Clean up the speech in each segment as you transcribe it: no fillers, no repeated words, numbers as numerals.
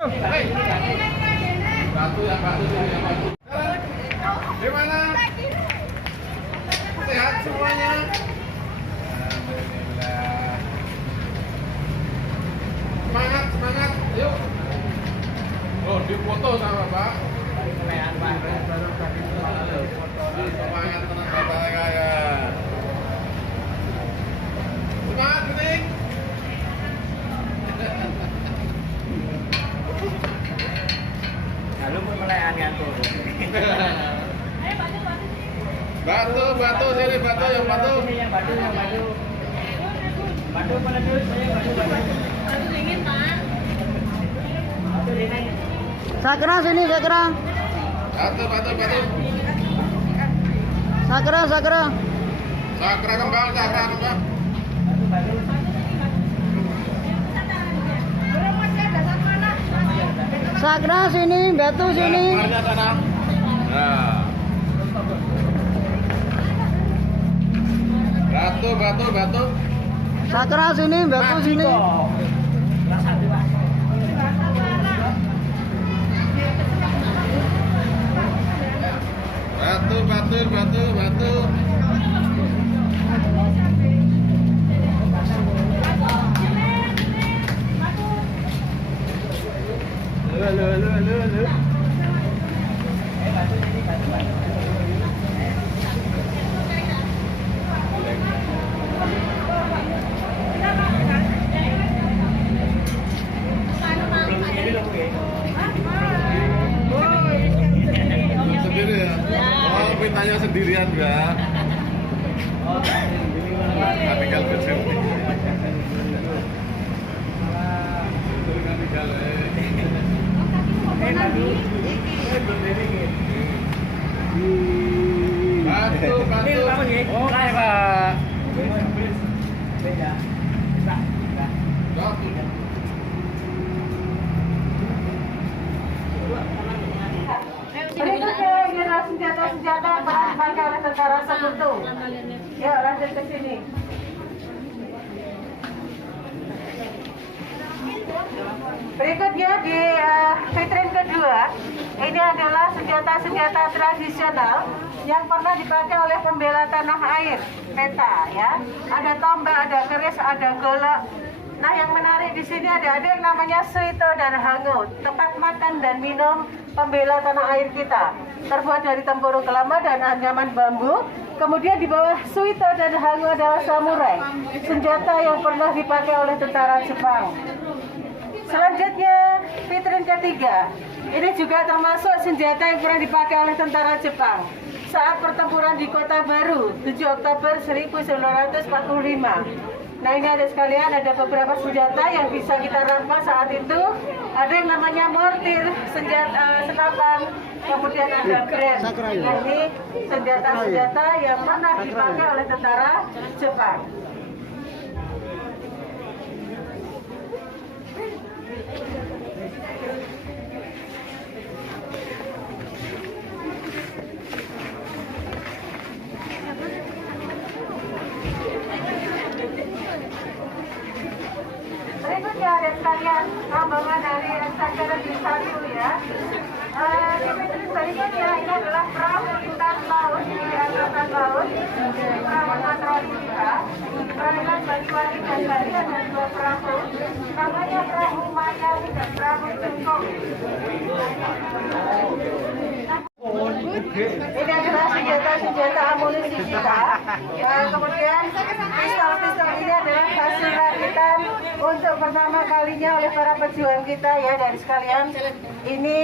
Batu yang batu. Gimana? Sehat semuanya? Alhamdulillah. Semangat, semangat. Yuk. Oh, dipoto sama Pak. Semangat tenang Bapak kayak. Semangat, Kuning. Lalu pun melayan ngatur. Batu sini batu yang batu. Batu meledus, batu. Batu dingin, Pak. Batu dingin. Sakra sini, sakra. Batu. Sakra. Sakra kembang. Sakra sini, batu sini. Nah. Batu. Sakra sini, batu sini. Batu. Lu. Sendiri ya? Oh, mintanya sendirian enggak? Tinggal kecil. Batu. Oh, kayak Pak. Beda. Batu. Berikutnya adalah senjata-senjata yang pernah dipakai oleh tentara Sekutu. Ya, lanjut ke sini. Berikutnya di vitrin kedua, ini adalah senjata-senjata tradisional yang pernah dipakai oleh pembela tanah air, peta ya. Ada tombak, ada keris, ada golok. Nah, yang menarik di sini ada yang namanya suito dan hangut, tempat makan dan minum pembela tanah air kita. Terbuat dari tempurung kelapa dan anyaman bambu. Kemudian di bawah suito dan hangut adalah samurai, senjata yang pernah dipakai oleh tentara Jepang. Selanjutnya, vitrin ketiga. Ini juga termasuk senjata yang pernah dipakai oleh tentara Jepang saat pertempuran di Kota Baru, 7 Oktober 1945. Nah, ini ada sekalian, ada beberapa senjata yang bisa kita rampas saat itu. Ada yang namanya mortir, senjata senapan, kemudian ada brand. Nah, ini senjata-senjata yang pernah dipakai oleh tentara Jepang. Berikutnya ada sekalian rombongan dari Saudara di satu ya. Berikutnya ini adalah perahu lintas laut di angkatan laut, perahu patroli kita, perairan Banyuwangi dan Bali ada 2 perahu, namanya perahu Mayang dan perahu Jengkong. Ini adalah senjata amunisi kita. Kemudian pistol ini adalah hasil rakitan untuk pertama kalinya oleh para pejuang kita ya dari sekalian. Ini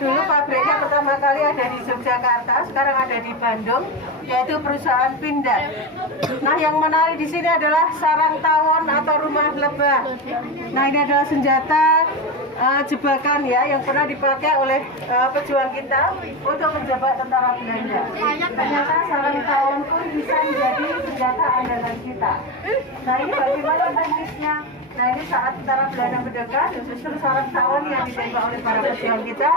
dulu pabriknya pertama kali ada di Yogyakarta, sekarang ada di Bandung, yaitu perusahaan Pindad. Nah, yang menarik di sini adalah sarang tawon atau rumah lebah. Nah, ini adalah senjata jebakan ya yang pernah dipakai oleh pejuang kita untuk menjebak tentara Belanda. Ternyata sarang tawon pun bisa menjadi senjata andalan kita. Nah, ini bagaimana teknisnya? Nah, ini saat tentara Belanda mendekat, justru sarang tawon yang ditembak oleh para pejuang kita.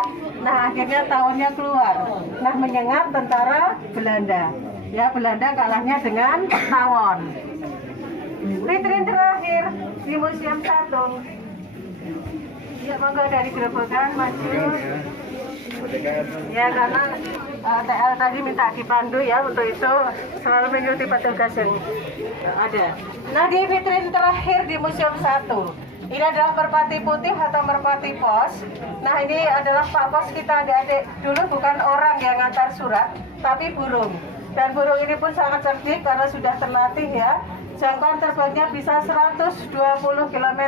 Nah, akhirnya tawonnya keluar. Nah, menyengat tentara Belanda. Ya, Belanda kalahnya dengan tawon. Vitrin terakhir di Museum 1. Ya, monggo dari gerobokan maju. Ya, karena TL tadi minta dipandu ya, untuk itu selalu mengikuti petugas yang ada. Nah, di vitrin terakhir di Museum 1, ini adalah merpati putih atau merpati pos. Nah, ini adalah Pak Pos kita, adik-adik. Dulu bukan orang yang ngantar surat, tapi burung. Dan burung ini pun sangat cerdik karena sudah terlatih ya. Jangkauan terbangnya bisa 120 km.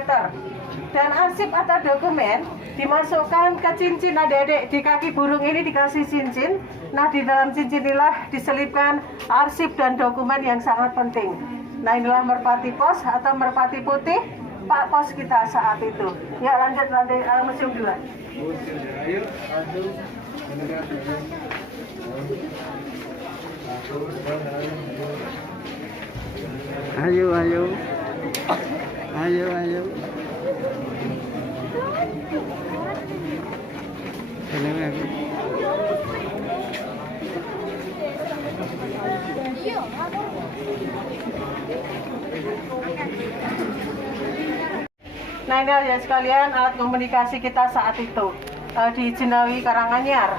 Dan arsip atau dokumen dimasukkan ke cincin, adik-adik. Di kaki burung ini dikasih cincin. Nah, di dalam cincin inilah diselipkan arsip dan dokumen yang sangat penting. Nah, inilah merpati pos atau merpati putih Pak Pos kita saat itu. Ya, lanjut museum 2. Ayo, satu. Ayo, ayo. Ayo, ayo. Senang aku. Nah, ini ya sekalian alat komunikasi kita saat itu di Jenawi Karanganyar.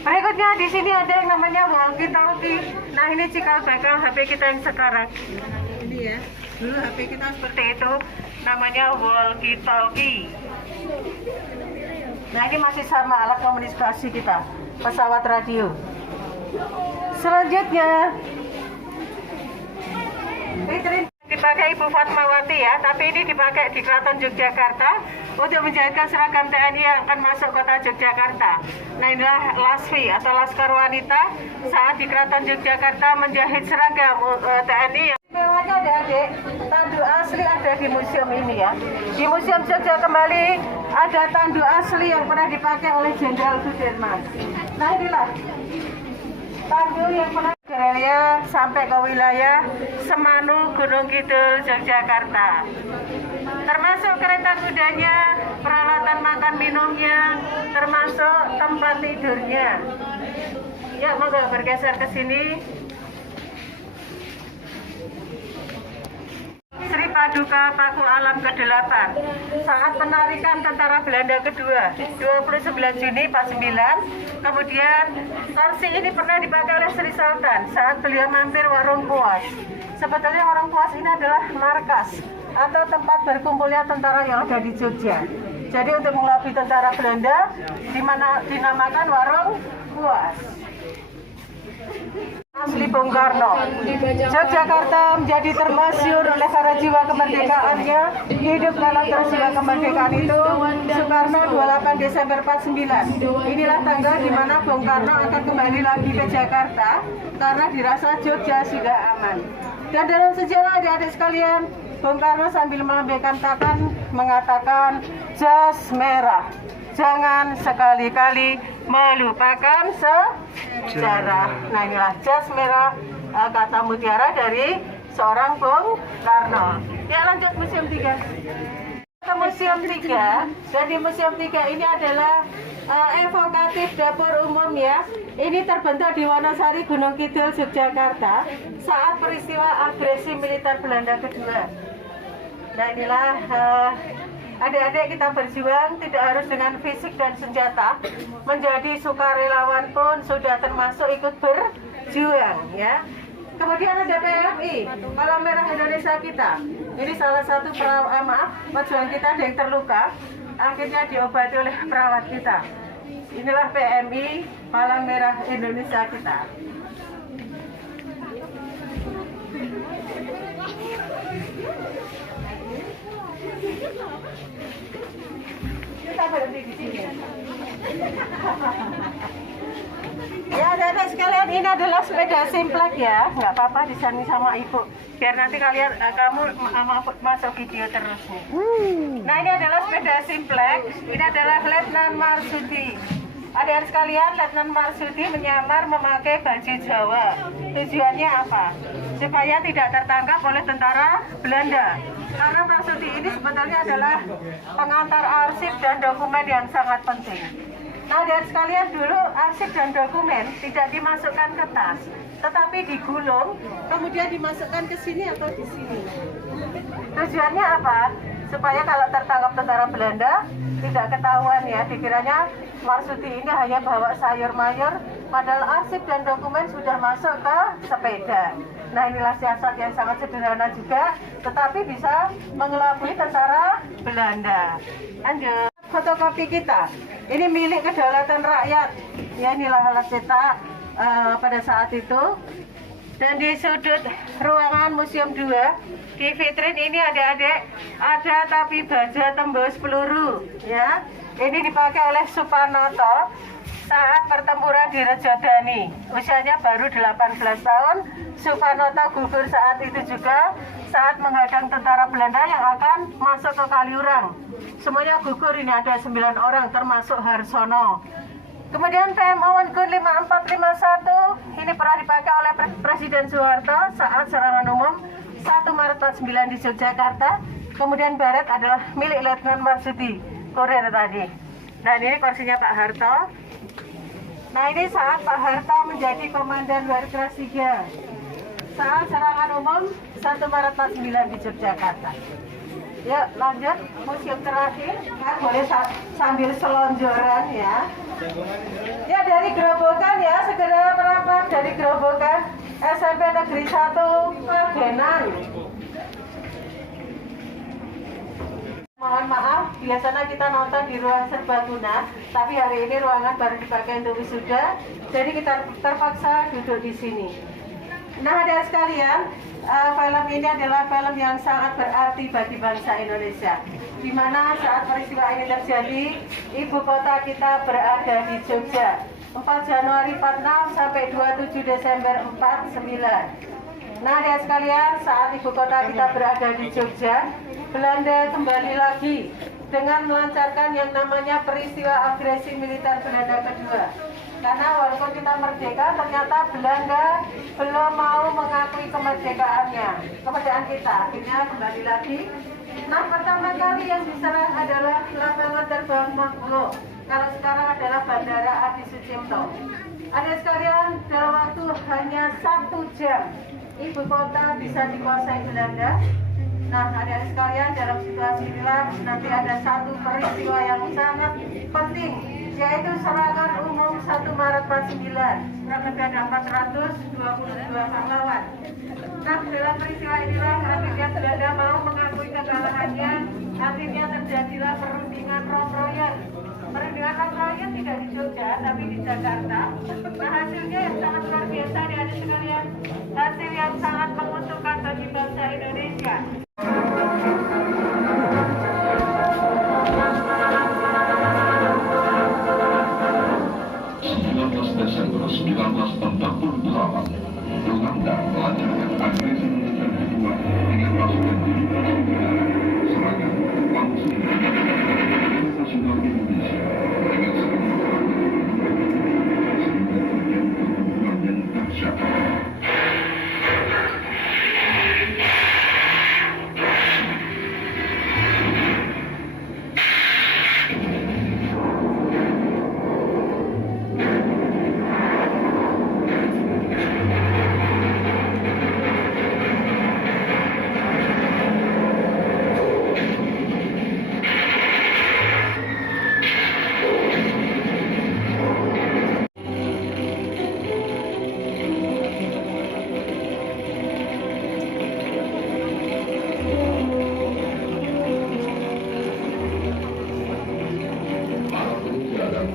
Berikutnya di sini ada yang namanya walkie-talkie. Nah, ini cikal bakal HP kita yang sekarang. Ini ya, dulu HP kita seperti itu, namanya walkie-talkie. Nah, ini masih sama alat komunikasi kita, pesawat radio. Selanjutnya, vitrin dipakai Ibu Fatmawati ya, tapi ini dipakai di Keraton Yogyakarta untuk menjahitkan seragam TNI yang akan masuk kota Yogyakarta. Nah, inilah Lasvi atau Laskar Wanita saat di Keraton Yogyakarta menjahit seragam TNI. Mewahnya adik-adik, tandu asli ada di museum ini ya. Di Museum Jogja kembali ada tandu asli yang pernah dipakai oleh Jenderal Sudirman. Nah, inilah tandu yang pernah gerilya sampai ke wilayah Semanu, Gunung Kidul, Yogyakarta. Termasuk kereta kudanya, peralatan makan minumnya, termasuk tempat tidurnya. Ya, monggo bergeser ke sini. Sri Paduka Paku Alam ke-8 saat penarikan tentara Belanda kedua 29 Juni 49. Kemudian kursi ini pernah dipakai oleh Sri Sultan saat beliau mampir Warung Puas. Sebetulnya Warung Puas ini adalah markas atau tempat berkumpulnya tentara yang ada di Jogja. Jadi untuk mengelabui tentara Belanda dinamakan Warung Puas. Asli Bung Karno. Yogyakarta menjadi termasyhur oleh para jiwa kemerdekaannya. Hidup dalam jiwa kemerdekaan itu Soekarno 28 Desember 49. Inilah tanggal di mana Bung Karno akan kembali lagi ke Jakarta karena dirasa Jogja sudah aman. Dan dalam sejarah adik-adik sekalian, Bung Karno sambil melambaikan tangan mengatakan jas merah. Jangan sekali-kali melupakan sejarah. Nah, inilah jas merah, kata mutiara dari seorang Bung Karno. Ya, lanjut Museum 3. Ke Museum 3, dan di Museum 3 ini adalah evokatif dapur umum ya. Ini terbentuk di Wonosari, Gunung Kidul, Yogyakarta saat peristiwa agresi militer Belanda kedua. Nah, inilah adik-adik kita berjuang tidak harus dengan fisik dan senjata. Menjadi sukarelawan pun sudah termasuk ikut berjuang ya. Kemudian ada PMI, Palang Merah Indonesia kita. Ini salah satu pejuang kita ada yang terluka, akhirnya diobati oleh perawat kita. Inilah PMI, Palang Merah Indonesia kita. Kita berhenti di sini. Ya, adik-adik sekalian, ini adalah sepeda simplek ya. Nggak apa-apa disani sama ibu. Biar nanti kalian, kamu masuk video terus nih. Nah, ini adalah sepeda simplek. Ini adalah Letnan Marsudi. Adik-adik sekalian, Letnan Marsudi menyamar memakai baju Jawa. Tujuannya apa? Supaya tidak tertangkap oleh tentara Belanda. Karena Marsudi ini sebetulnya adalah pengantar arsip dan dokumen yang sangat penting. Nah, dan sekalian dulu arsip dan dokumen tidak dimasukkan ke tas, tetapi digulung, kemudian dimasukkan ke sini atau di sini. Tujuannya apa? Supaya kalau tertangkap tentara Belanda, tidak ketahuan ya, dikiranya Marsudi ini hanya bawa sayur mayur, padahal arsip dan dokumen sudah masuk ke sepeda. Nah inilah siasat yang sangat sederhana juga, tetapi bisa mengelabui tentara Belanda. Lanjut, fotokopi kita, ini milik kedaulatan rakyat. Ya inilah alat cetak pada saat itu. Dan di sudut ruangan Museum 2, di vitrin ini adik-adik ada tapi baja tembus peluru. Ya, ini dipakai oleh Suparnoto saat pertempuran di Rejodani. Usianya baru 18 tahun. Suparnoto gugur saat itu juga saat menghadang tentara Belanda yang akan masuk ke Kaliurang. Semuanya gugur, ini ada 9 orang termasuk Harsono. Kemudian PMO Gun 5451 ini pernah dipakai oleh Presiden Soeharto saat serangan umum 1 Maret 49 di Yogyakarta. Kemudian baret adalah milik Letnan Marsudi, kurir tadi. Dan ini kursinya Pak Harto. Nah ini saat Pak Harto menjadi Komandan Luar Keras 3 saat serangan umum 1 Maret 49 di Yogyakarta. Yuk lanjut, museum terakhir, kan boleh sambil selonjoran ya. Ya dari Grobogan ya, segera merapat dari Grobogan SMP Negeri 1 Pagenan. Mohon maaf, biasanya kita nonton di ruang serbaguna, tapi hari ini ruangan baru dipakai untuk wisuda, jadi kita terpaksa duduk di sini. Nah hadirin sekalian, film ini adalah film yang sangat berarti bagi bangsa Indonesia, di mana saat peristiwa ini terjadi, ibu kota kita berada di Jogja, 4 Januari 46 sampai 27 Desember 49. Nah hadirin sekalian, saat ibu kota kita berada di Jogja, Belanda kembali lagi dengan melancarkan yang namanya peristiwa agresi militer Belanda kedua. Karena walaupun kita merdeka, ternyata Belanda belum mau mengakui kemerdekaan kita. Akhirnya kembali lagi. Nah, pertama kali yang diserang adalah lapangan terbang Maklo. Kalau sekarang adalah Bandara Adi Sucipto. Ada sekalian, dalam waktu hanya 1 jam, ibu kota bisa dikuasai Belanda. Nah, ada sekalian, dalam situasi inilah nanti ada satu peristiwa yang sangat penting, yaitu serangan umum 1 Maret 49. Kurang lebih ada 422 pahlawan. Nah, dalam peristiwa inilah akhirnya Belanda mau mengakui kekalahannya. Akhirnya terjadilah perundingan Rotroyen. Perundingan Rotroyen tidak di Jogja, tapi di Jakarta. Nah, hasilnya yang sangat luar biasa, adik-adik sekalian. Hasil yang sangat menguntungkan bagi bangsa Indonesia. Desember 1948, Belanda melancarkan agresi militer kedua dengan pasukan militer negara serangan langsung nasional Indonesia dengan serangan sehingga terjadi pembunuhan yang dahsyat.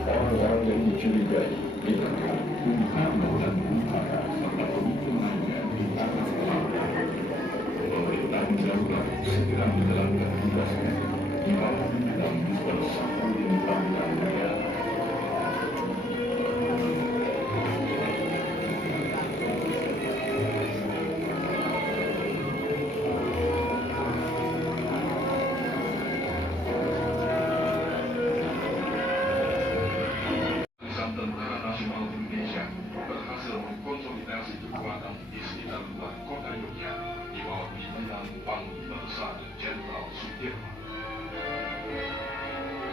Orang-orang yang dicurigai dikatakan Bung Karno dan Bung Hatta serta pemimpinannya akan melanggar. Pemerintahan darurat segera menjalankan tugasnya di bawah dalam bersatu bangsa negara. Tentara Nasional Indonesia berhasil mengkonsolidasi kekuatan di sekitar luar kota Yogyakarta di bawah pimpinan Panglima Besar Jenderal Sudirman.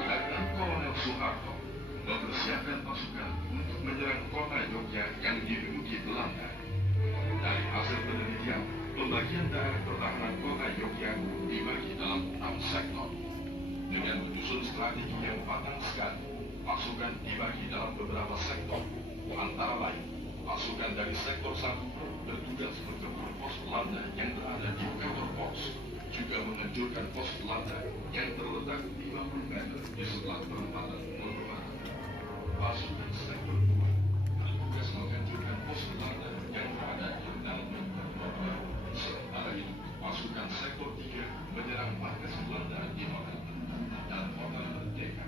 Letnan Kolonel Soeharto mempersiapkan pasukan untuk menyerang kota Yogyakarta yang diduduki Belanda. Dari hasil penelitian, pembagian daerah pertahanan kota Yogyakarta dibagi dalam 6 sektor. Dengan menyusun strategi yang matang sekali, pasukan dibagi dalam beberapa sektor, antara lain pasukan dari sektor 1 bertugas bergabung pos Belanda yang berada di kantor pos, juga menganjurkan pos Belanda yang terletak 50 meter di sebelah perempatan Monobaran. Pasukan sektor 2 bertugas menganjurkan pos Belanda yang berada di dalam Monobaran. Sementara itu, pasukan sektor 3 menyerang markas Belanda di Hotel dan Hotel Merdeka.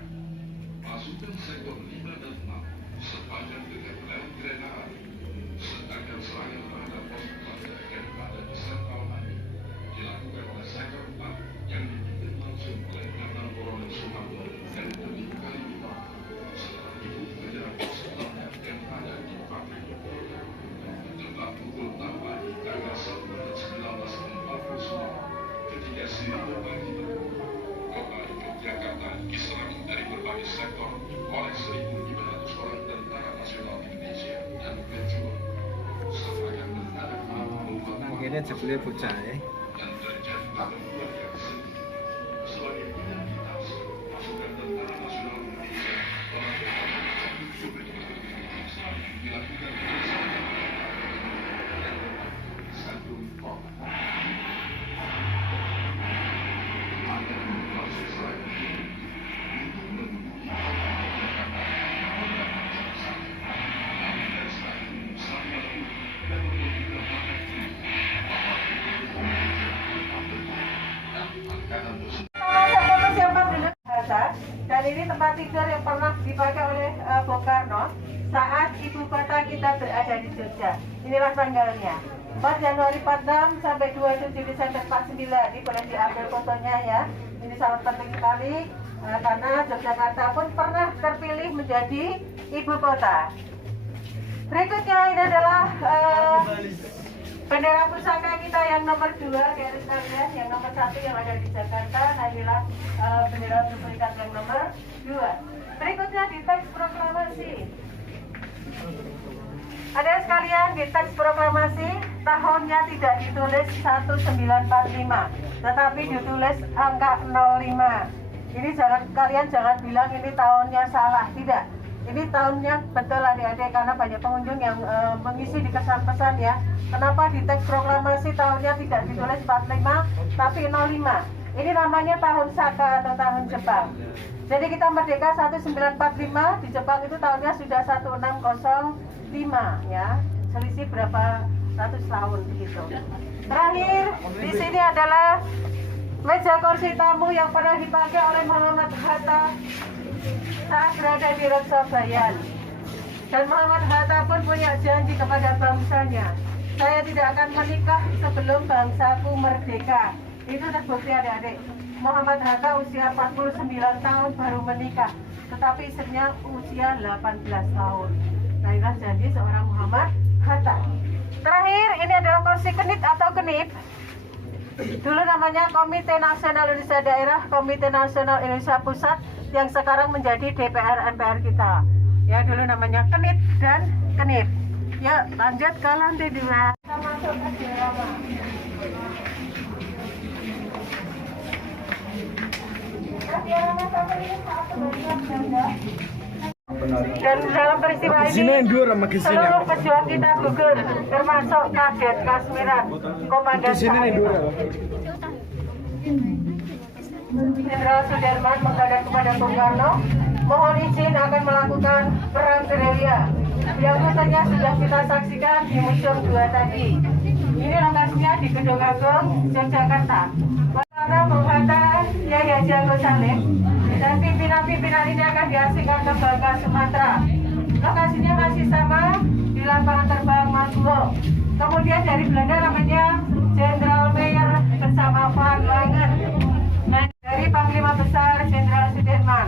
Pasukan sektor 5 dan 6 sepanjang dekat rel kereta api, sedangkan serangan terhadap pos Belanda yang berada di Sentral Mani dilakukan oleh sektor 4 yang dipimpin langsung oleh Letnan Kolonel Soeharto dan Tni Kalimantan. Setelah itu menyerang pos Belanda yang berada di Pabrik Lokomotif. Tepat pukul 6 pagi tanggal 1 Maret 1949, ketika sirine pagi berkumandang, kota Yogyakarta diserang dari berbagai sektor oleh 1.500 orang tentara nasional Indonesia dan pejuang. Serangan mendadak membuat Akhirnya jebule bocah ya. dan terjadi pertempuran yang sengit. Sebagai identitas, pasukan tentara nasional Indonesia telah berhasil dilakukan satu kota. Akan memulai serangan ini untuk menduduki dan ini tempat tidur yang pernah dipakai oleh Bung Karno saat ibu kota kita berada di Jogja. Inilah tanggalnya 4 Januari 46 sampai 27 Desember 49. Ini boleh diambil fotonya ya. Ini sangat penting sekali karena Yogyakarta pun pernah terpilih menjadi ibu kota. Berikutnya ini adalah bendera pusaka kita yang nomor 2 garis kalian, yang nomor 1 yang ada di Jakarta. Nah inilah bendera serikat yang nomor 2. Berikutnya di teks proklamasi. Ada sekalian di teks proklamasi tahunnya tidak ditulis 1945, tetapi ditulis angka 05. Ini kalian jangan bilang ini tahunnya salah, tidak. Ini tahunnya betul adik-adik karena banyak pengunjung yang mengisi di kesan-pesan ya. Kenapa di teks proklamasi tahunnya tidak ditulis 45 tapi 05? Ini namanya tahun Saka atau tahun Jepang. Jadi kita merdeka 1945, di Jepang itu tahunnya sudah 1605 ya. Selisih berapa ratus tahun begitu. Terakhir di sini adalah meja kursi tamu yang pernah dipakai oleh Muhammad Hatta saat berada di Rosobayan. Dan Muhammad Hatta pun punya janji kepada bangsanya, saya tidak akan menikah sebelum bangsaku merdeka. Itu terbukti adik-adik. Muhammad Hatta usia 49 tahun baru menikah, tetapi istrinya usia 18 tahun. Nah inilah janji seorang Muhammad Hatta. Terakhir ini adalah kursi kenit atau kenip. Dulu namanya Komite Nasional Indonesia Daerah, Komite Nasional Indonesia Pusat, yang sekarang menjadi DPR MPR kita. Ya dulu namanya kenit dan kenip. Ya lanjut ke lantai 2. Kita masuk ke diorama. Dan dalam peristiwa ini seluruh pejuang kita gugur, termasuk Kadet Kasmiran, Komandan Jenderal Sudirman menghadap kepada Bung Karno, mohon izin akan melakukan perang gerilya yang rutenya sudah kita saksikan di Museum 2 tadi. Ini lokasinya di Gedung Agung, Yogyakarta. Karena Bung Hatta, Yai Haji Agus Salim, dan pimpinan-pimpinan ini akan diasingkan ke Bangka, Sumatera. Lokasinya masih sama di lapangan terbang Margo. Kemudian dari Belanda namanya Jenderal Meyer bersama Van Langen. Dan dari Panglima Besar Jenderal Sudirman.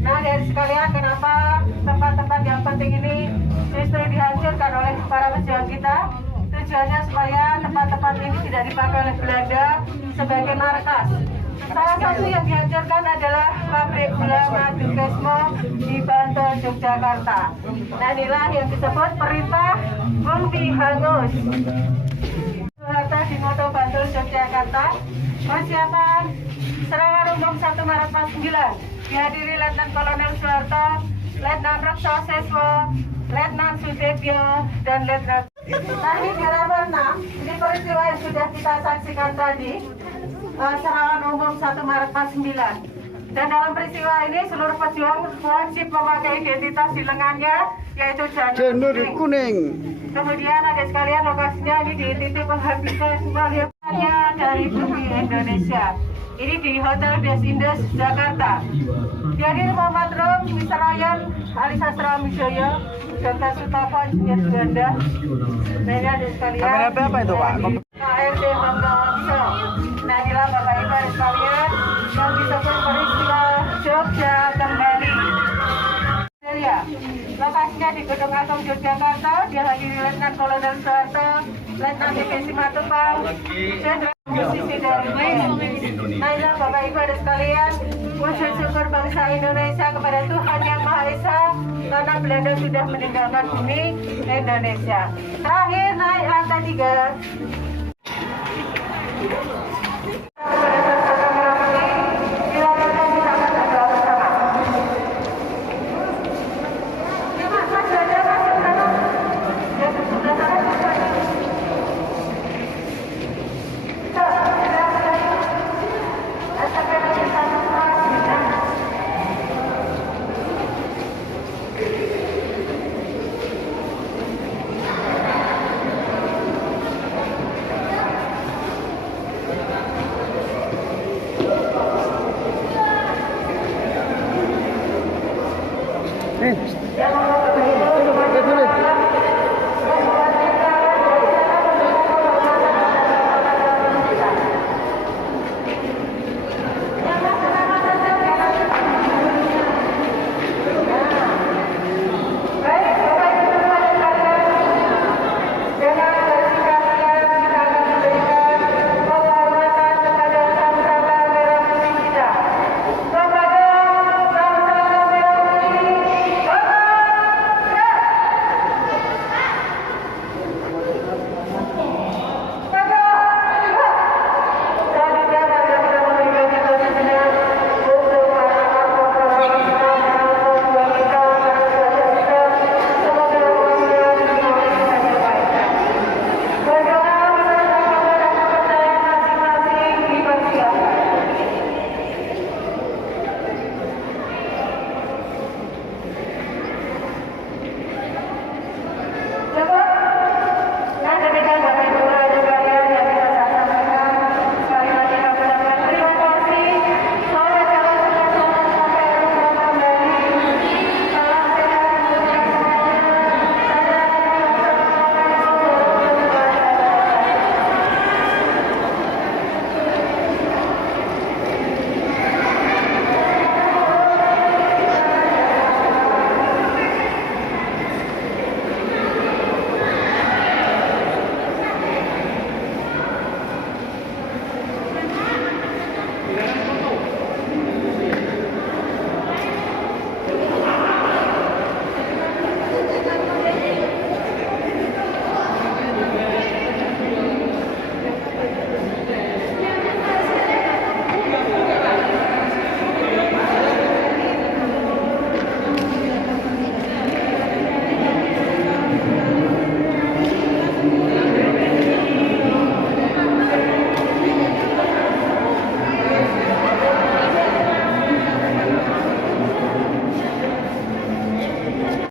Nah dari sekalian kenapa tempat-tempat yang penting ini justru dihancurkan oleh para pejuang kita? Tujuannya supaya tempat-tempat ini tidak dipakai oleh Belanda sebagai markas. Salah satu yang dihancurkan adalah pabrik gula Madu Kesmo di Bantul, Yogyakarta. Nah inilah yang disebut perintah Bumi Hangus. Soeharto di Ngoto Bantul, Yogyakarta. Persiapan serangan umum 1 Maret 49 dihadiri Letnan Kolonel Soeharto, Letnan Rekso Seswo, Letnan Sudebyo, dan Letnan. Tadi di Rawan 6, ini peristiwa yang sudah kita saksikan tadi, serangan umum 1 Maret 49. Dan dalam peristiwa ini seluruh pejuang wajib memakai identitas di lengannya, yaitu janur kuning. Kemudian ada sekalian lokasinya ini di titik penghabisan melihatnya dari bumi Indonesia. Ini di Hotel Des Indes, Jakarta. Dihadiri Muhammad Rum, Mr. Ryan, Ali Sastra Mijoyo, Dr. Sutopo, Insinyur Juanda. Nah, ini ada sekalian. Kamera apa itu, Pak? KRD Bangga Wangso. Nah, inilah Bapak Ibu dan sekalian yang disebut peristiwa Jogja kembali. Ya, lokasinya di Gedung Agung Yogyakarta, dihadiri Letnan Kolonel Soeharto, Letnan BP Simatupang, Jenderal Posisi dari Nah, inilah Bapak Ibu dan sekalian, wujud syukur bangsa Indonesia kepada Tuhan Yang Maha Esa karena Belanda sudah meninggalkan bumi Indonesia. Terakhir naik lantai 3.